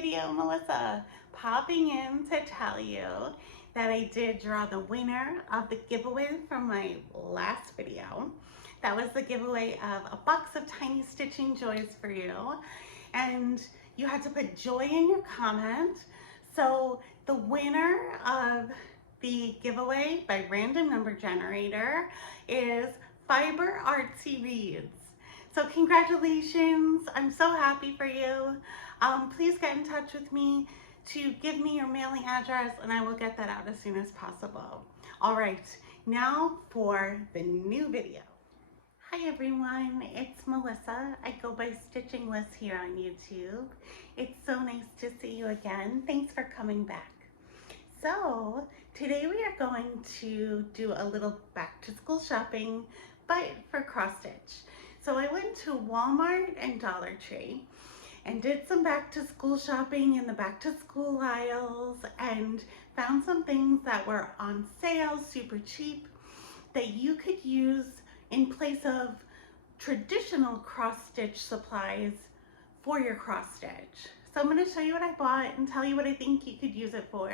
video, Melissa, popping in to tell you that I did draw the winner of the giveaway from my last video. That was the giveaway of a box of tiny stitching joys for you. And you had to put joy in your comment. So the winner of the giveaway by random number generator is Fiber Artsy Reads. So congratulations, I'm so happy for you. Please get in touch with me to give me your mailing address and I will get that out as soon as possible. All right, now for the new video. Hi everyone, it's Melissa. I go by Stitching Liz here on YouTube. It's so nice to see you again. Thanks for coming back. So today we are going to do a little back to school shopping, but for cross stitch. So I went to Walmart and Dollar Tree and did some back to school shopping in the back to school aisles and found some things that were on sale, super cheap, that you could use in place of traditional cross stitch supplies for your cross stitch. So I'm going to show you what I bought and tell you what I think you could use it for.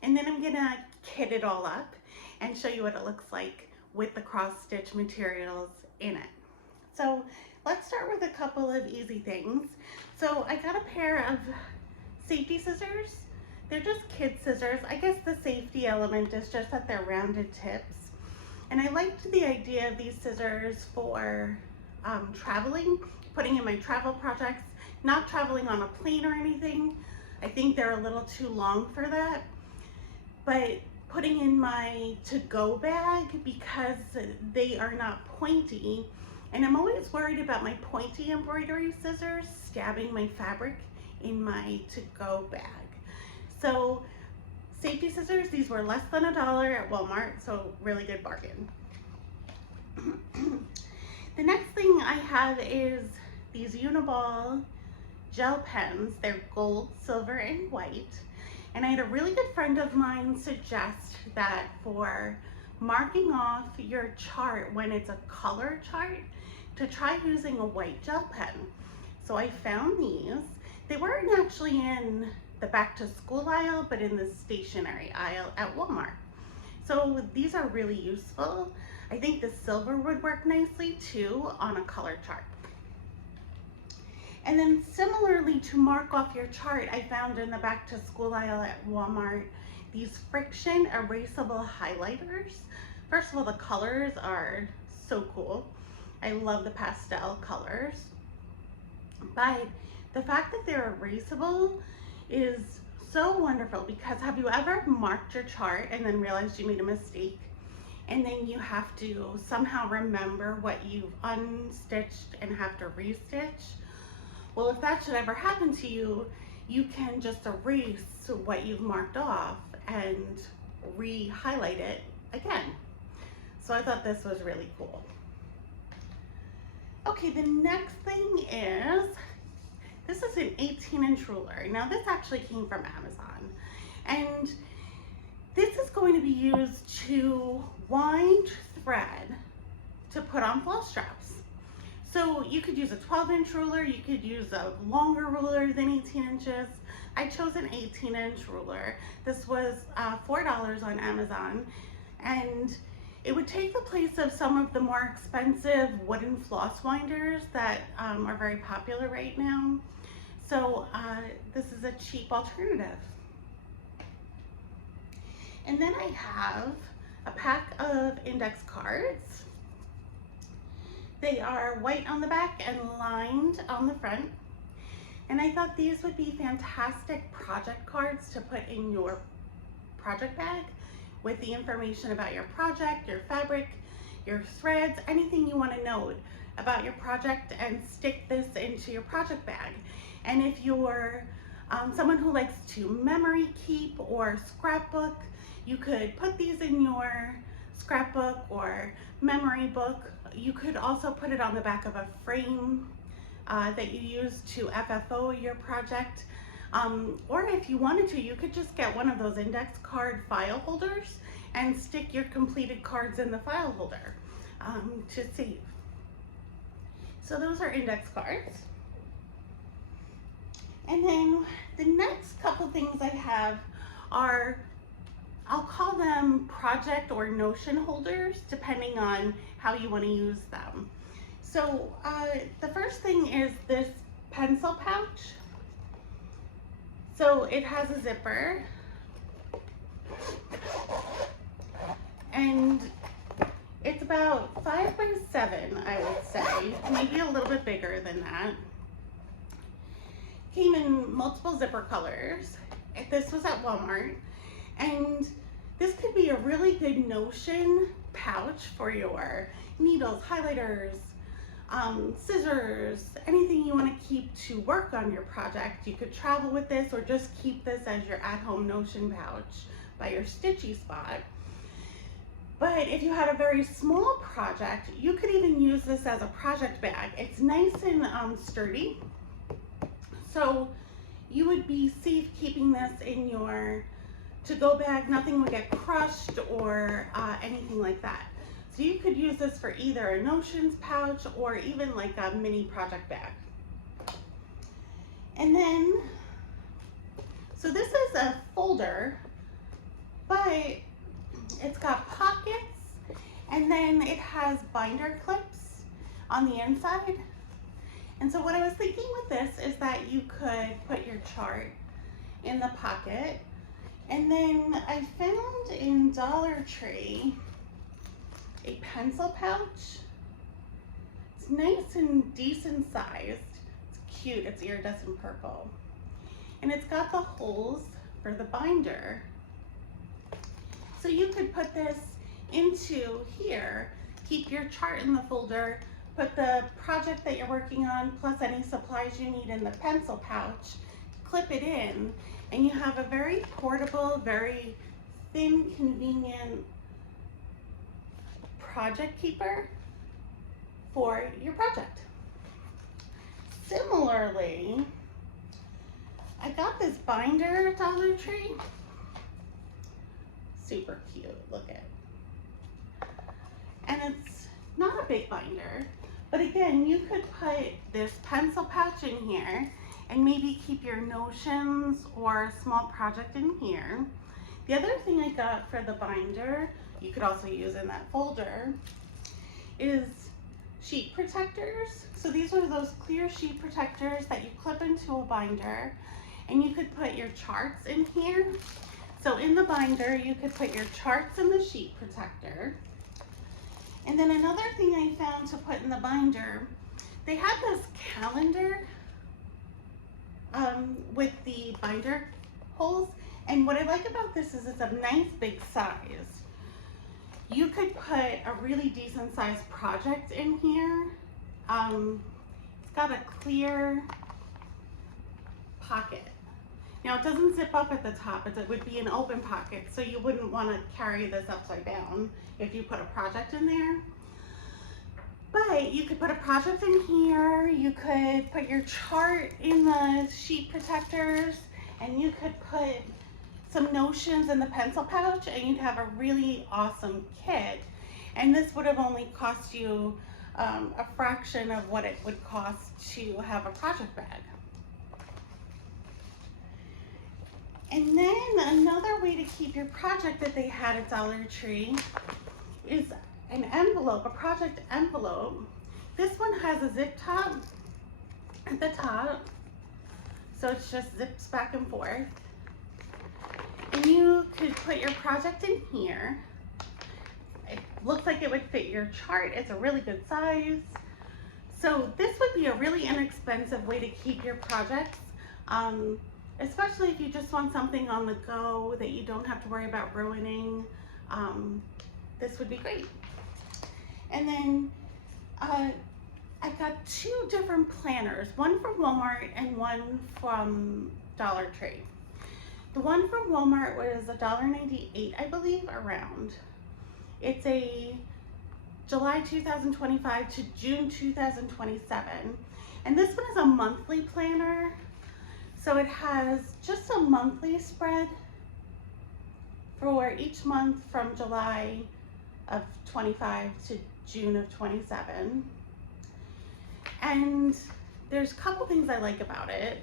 And then I'm going to kit it all up and show you what it looks like with the cross stitch materials in it. So let's start with a couple of easy things. So I got a pair of safety scissors. They're just kid scissors. I guess the safety element is just that they're rounded tips. And I liked the idea of these scissors for traveling, putting in my travel projects, not traveling on a plane or anything. I think they're a little too long for that. But putting in my to-go bag because they are not pointy. And I'm always worried about my pointy embroidery scissors stabbing my fabric in my to-go bag. So safety scissors, these were less than $1 at Walmart, so really good bargain. The next thing I have is these Uniball gel pens. They're gold, silver, and white. And I had a really good friend of mine suggest that for marking off your chart when it's a color chart, to try using a white gel pen. So I found these. They weren't actually in the back to school aisle, but in the stationery aisle at Walmart. So these are really useful. I think the silver would work nicely too on a color chart. And then similarly to mark off your chart, I found in the back to school aisle at Walmart these friction erasable highlighters. First of all, the colors are so cool. I love the pastel colors, but the fact that they're erasable is so wonderful because have you ever marked your chart and then realized you made a mistake and then you have to somehow remember what you've unstitched and have to restitch? Well, if that should ever happen to you, you can just erase what you've marked off and re-highlight it again. So I thought this was really cool. Okay, the next thing is, this is an 18-inch ruler. Now this actually came from Amazon. And this is going to be used to wind thread to put on floss straps. So you could use a 12-inch ruler, you could use a longer ruler than 18 inches. I chose an 18-inch ruler. This was $4 on Amazon. And it would take the place of some of the more expensive wooden floss winders that are very popular right now. So this is a cheap alternative. And then I have a pack of index cards. They are white on the back and lined on the front. And I thought these would be fantastic project cards to put in your project bag with the information about your project, your fabric, your threads, anything you want to know about your project, and stick this into your project bag. And if you're someone who likes to memory keep or scrapbook, you could put these in your scrapbook or memory book. You could also put it on the back of a frame that you use to FFO your project. Or if you wanted to, you could just get one of those index card file holders and stick your completed cards in the file holder to save. So those are index cards. And then the next couple things I have are, I'll call them project or notion holders, depending on how you want to use them. So the first thing is this pencil pouch. So it has a zipper, and it's about 5 by 7, I would say, maybe a little bit bigger than that. Came in multiple zipper colors. This was at Walmart, and this could be a really good notion pouch for your needles, highlighters, scissors, anything you want to keep to work on your project. You could travel with this or just keep this as your at-home notion pouch by your stitchy spot. But if you had a very small project, you could even use this as a project bag. It's nice and sturdy, so you would be safe keeping this in your to-go bag. Nothing would get crushed or anything like that. So you could use this for either a notions pouch or even like a mini project bag. And then, so this is a folder, but it's got pockets, and then it has binder clips on the inside. And so what I was thinking with this is that you could put your chart in the pocket. And then I found in Dollar Tree a pencil pouch. It's nice and decent sized. It's cute, it's iridescent purple. And it's got the holes for the binder. So you could put this into here, keep your chart in the folder, put the project that you're working on plus any supplies you need in the pencil pouch, clip it in, and you have a very portable, very thin, convenient project keeper for your project. Similarly, I got this binder at Dollar Tree. Super cute, look at it. And it's not a big binder, but again, you could put this pencil pouch in here and maybe keep your notions or a small project in here. The other thing I got for the binder, you could also use in that folder, is sheet protectors. So these are those clear sheet protectors that you clip into a binder, and you could put your charts in here. So in the binder, you could put your charts in the sheet protector. And then another thing I found to put in the binder, they had this calendar with the binder holes. And what I like about this is it's a nice big size. You could put a really decent sized project in here. It's got a clear pocket. Now it doesn't zip up at the top, it would be an open pocket, so you wouldn't want to carry this upside down if you put a project in there. But you could put a project in here, you could put your chart in the sheet protectors, and you could put some notions in the pencil pouch, and you'd have a really awesome kit. And this would have only cost you a fraction of what it would cost to have a project bag. And then another way to keep your project that they had at Dollar Tree is an envelope, a project envelope. This one has a zip top at the top, so it just zips back and forth. And you could put your project in here. It looks like it would fit your chart. It's a really good size. So this would be a really inexpensive way to keep your projects, especially if you just want something on the go that you don't have to worry about ruining. This would be great. And then I got two different planners, one from Walmart and one from Dollar Tree. The one from Walmart was $1.98, I believe, around. It's a July 2025 to June 2027. And this one is a monthly planner. So it has just a monthly spread for each month from July of 25 to June of 27. And there's a couple things I like about it.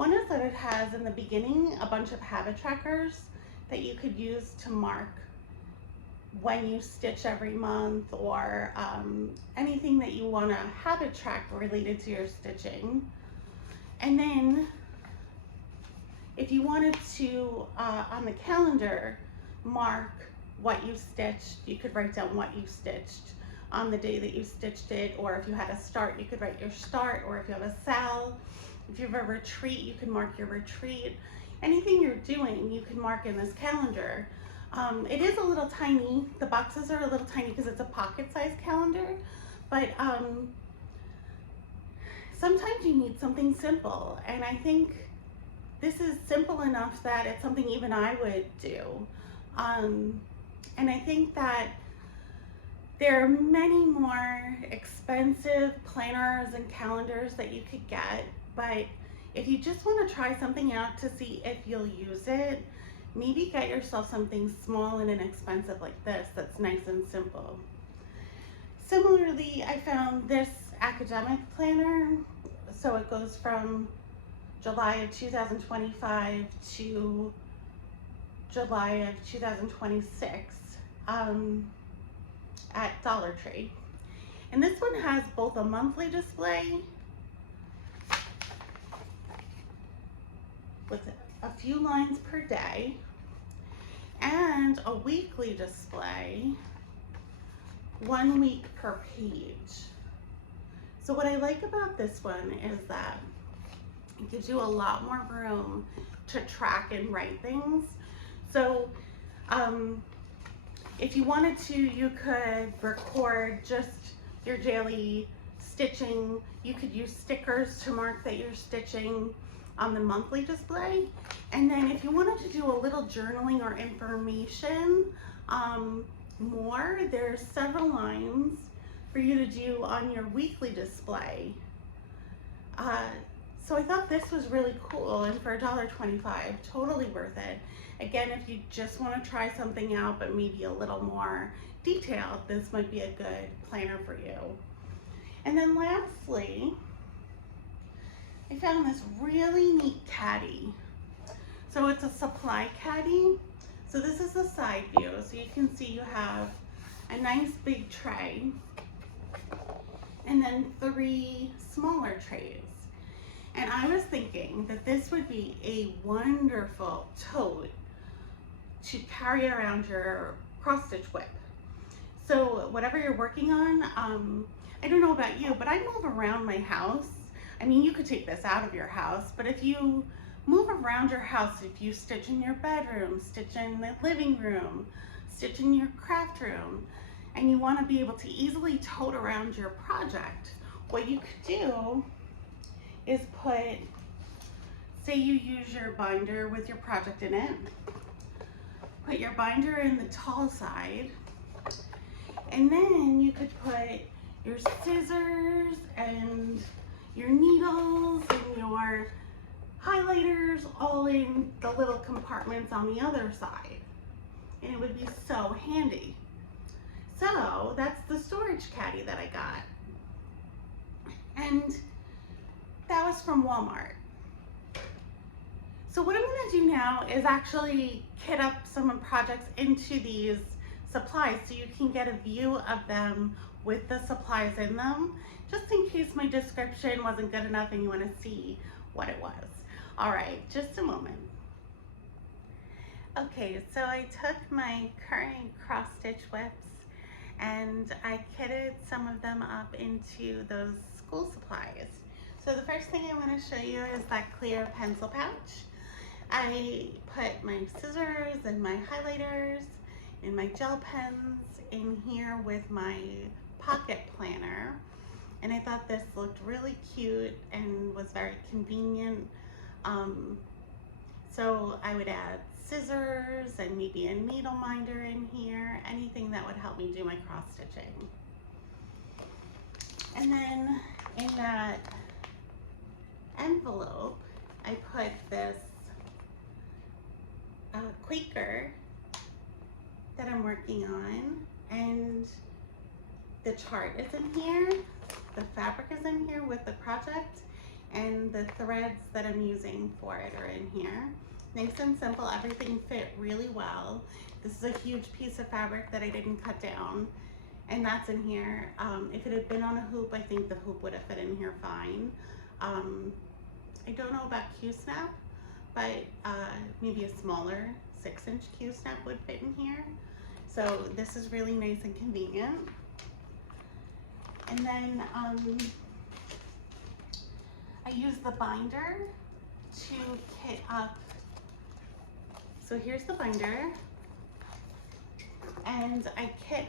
One is that it has in the beginning a bunch of habit trackers that you could use to mark when you stitch every month, or anything that you want to habit track related to your stitching. And then if you wanted to, on the calendar, mark what you stitched, you could write down what you stitched on the day that you stitched it, or if you had a start, you could write your start, or if you have a sal, if you have a retreat, you can mark your retreat. Anything you're doing, you can mark in this calendar. It is a little tiny. The boxes are a little tiny because it's a pocket-sized calendar, but sometimes you need something simple, and I think this is simple enough that it's something even I would do. And I think that there are many more expensive planners and calendars that you could get, but if you just want to try something out to see if you'll use it, maybe get yourself something small and inexpensive like this that's nice and simple. Similarly, I found this academic planner. So it goes from July of 2025 to July of 2026 at Dollar Tree. And this one has both a monthly display with a few lines per day and a weekly display, 1 week per page. So what I like about this one is that it gives you a lot more room to track and write things. So if you wanted to, you could record just your daily stitching. You could use stickers to mark that you're stitching on the monthly display. And then if you wanted to do a little journaling or information more, there's several lines for you to do on your weekly display. So I thought this was really cool, and for $1.25, totally worth it. Again, if you just want to try something out but maybe a little more detailed, this might be a good planner for you. And then lastly, I found this really neat caddy. So it's a supply caddy. So this is the side view. So you can see you have a nice big tray and then 3 smaller trays. And I was thinking that this would be a wonderful tote to carry around your cross stitch whip. So whatever you're working on, I don't know about you, but I move around my house. I mean, you could take this out of your house, but if you move around your house, if you stitch in your bedroom, stitch in the living room, stitch in your craft room, and you want to be able to easily tote around your project, what you could do is put, say you use your binder with your project in it, put your binder in the tall side, and then you could put your scissors and your needles and your highlighters all in the little compartments on the other side, and it would be so handy. So that's the storage caddy that I got, and that was from Walmart. So what I'm going to do now is actually kit up some projects into these supplies so you can get a view of them with the supplies in them, just in case my description wasn't good enough and you want to see what it was. All right, just a moment. Okay, so I took my current cross stitch whips and I kitted some of them up into those school supplies. So the first thing I want to show you is that clear pencil pouch. I put my scissors and my highlighters and my gel pens in here with my pocket planner, and I thought this looked really cute and was very convenient. So I would add scissors and maybe a needle minder in here, anything that would help me do my cross stitching. And then in that envelope, I put this Quaker that I'm working on, and the chart is in here, the fabric is in here with the project, and the threads that I'm using for it are in here. Nice and simple, everything fit really well. This is a huge piece of fabric that I didn't cut down, and that's in here. If it had been on a hoop, I think the hoop would have fit in here fine. I don't know about Q-snap, but maybe a smaller 6-inch Q-snap would fit in here. So this is really nice and convenient. And then I use the binder to kit up. So here's the binder, and I kit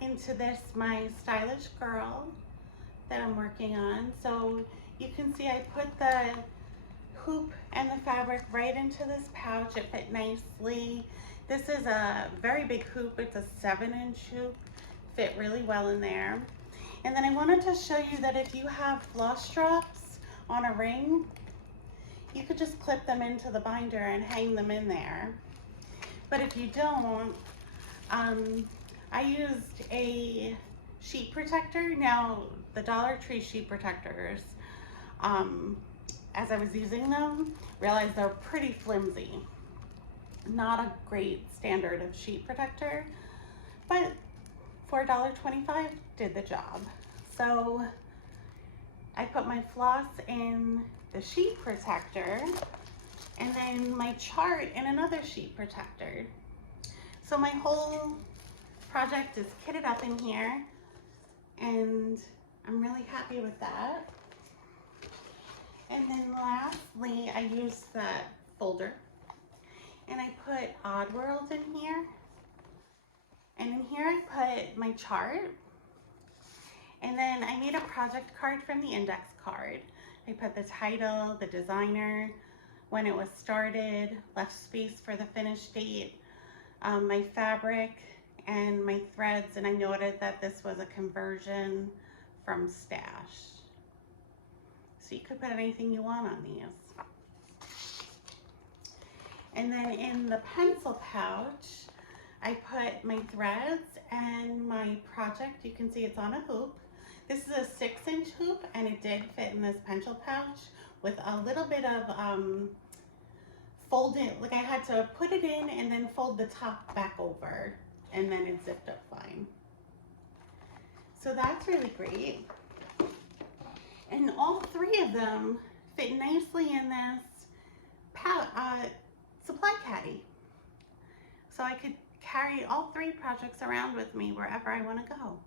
into this my stylish girl that I'm working on. So you can see I put the hoop and the fabric right into this pouch. It fit nicely. This is a very big hoop. It's a 7-inch hoop. Fit really well in there. And then I wanted to show you that if you have floss straps on a ring, you could just clip them into the binder and hang them in there. But if you don't, I used a sheet protector. Now, the Dollar Tree sheet protectors, as I was using them, realized they're pretty flimsy. Not a great standard of sheet protector, but for $1.25 did the job. So I put my floss in the sheet protector and then my chart in another sheet protector. So my whole project is kitted up in here, and I'm really happy with that. And then lastly, I used that folder and I put Oddworld in here. And in here I put my chart. And then I made a project card from the index card. I put the title, the designer, when it was started, left space for the finish date, my fabric and my threads, and I noted that this was a conversion from stash. So you could put anything you want on these. And then in the pencil pouch, I put my threads and my project. You can see it's on a hoop. This is a 6-inch hoop, and it did fit in this pencil pouch with a little bit of fold it. Like I had to put it in and then fold the top back over, and then it zipped up fine. So that's really great. And all 3 of them fit nicely in this supply caddy. So I could carry all 3 projects around with me wherever I want to go.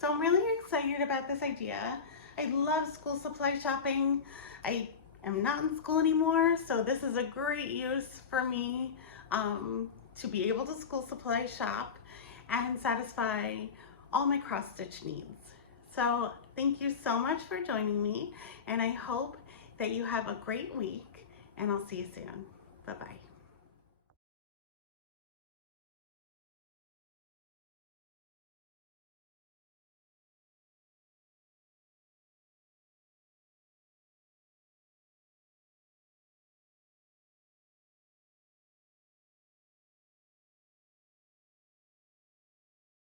So I'm really excited about this idea. I love school supply shopping. I am not in school anymore, so this is a great use for me to be able to school supply shop and satisfy all my cross stitch needs. So thank you so much for joining me, and I hope that you have a great week, and I'll see you soon. Bye-bye.